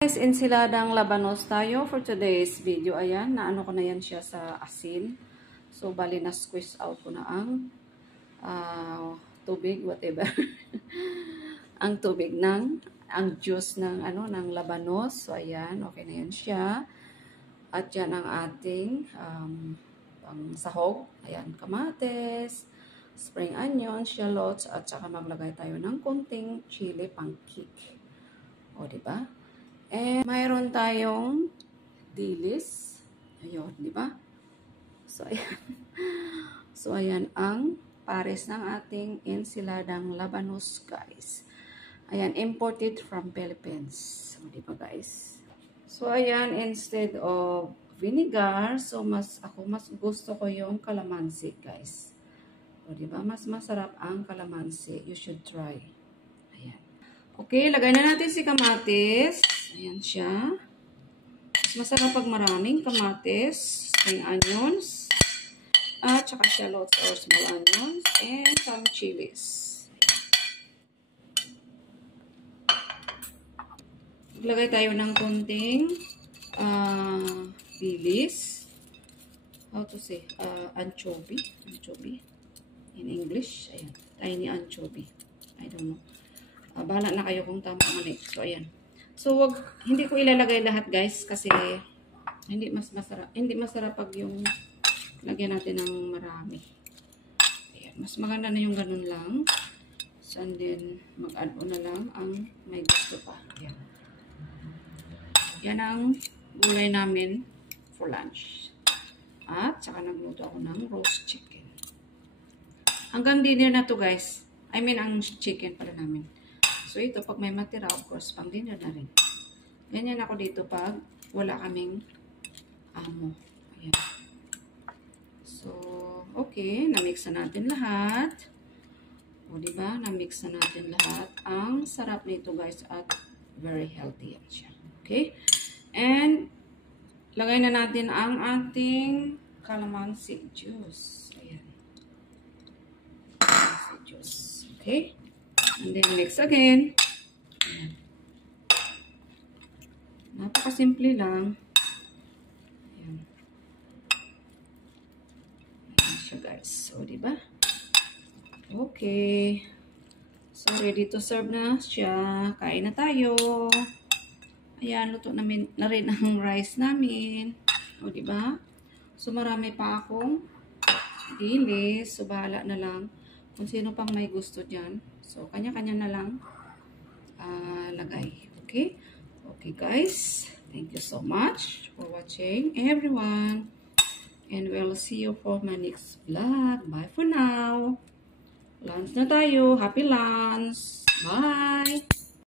Guys, ensiladang labanos tayo for today's video. Ayan, naano ko na yan siya sa asin. So, bali na squeeze out ko na ang tubig, whatever. Ang tubig ang juice ng ng labanos. So, ayan, okay na yan siya. At yan ang ating pang sahog. Ayan, kamates, spring onion, shallots, at saka maglagay tayo ng konting chili pang kick. O, diba? And mayroon tayong dilis. Ayun, di ba? So, ayan. So, ayan ang pares ng ating ensiladang labanos, guys. Ayan, imported from Philippines. So, di ba, guys? So, ayan, instead of vinegar, so mas gusto ko yung calamansi, guys. O, di ba? Mas masarap ang calamansi. You should try. Ayan. Okay, lagay na natin si kamatis. Ayan siya. Mas masarap pag maraming kamatis, spring onions, at saka shallots or small onions, and some chilies. Maglagay tayo ng konting dilis. How to say? Anchovy. Anchovy. In English. Ayan. Tiny anchovy. I don't know. Bahala na kayo kung tama mali. So, ayan. So, hindi ko ilalagay lahat, guys, kasi hindi masarap pag yung lagyan natin ng marami. Ayan, mas maganda na yung ganun lang. So, and then, mag-add na lang ang may gusto pa. Ayan. Yan ang gulay namin for lunch. At, saka nagluto ako ng roast chicken. Hanggang dinner na to, guys. I mean, ang chicken pala namin. So, ito, pag may matira, of course, pang dinner na rin. Ganyan ako dito pag wala kaming amo. Ayan. So, okay. Na-mix na natin lahat. O, diba? Na-mix na natin lahat. Ang sarap nito, guys, at very healthy yan siya. Okay? And, lagay na natin ang ating calamansi juice. Ayan. Calamansi juice. Okay? And then mix again. Ayan. Napakasimple lang. Ayan. Ayan siya, guys. So, diba? Okay. So, ready to serve na siya. Kain na tayo. Ayan, luto namin na rin ang rice namin. O, diba? So, marami pa akong dilis. So, bahala na lang kung sino pang may gusto dyan. So, kanya-kanya na lang lagay. Okay? Okay, guys. Thank you so much for watching, everyone. And we'll see you for my next vlog. Bye for now. Lunch na tayo. Happy lunch. Bye!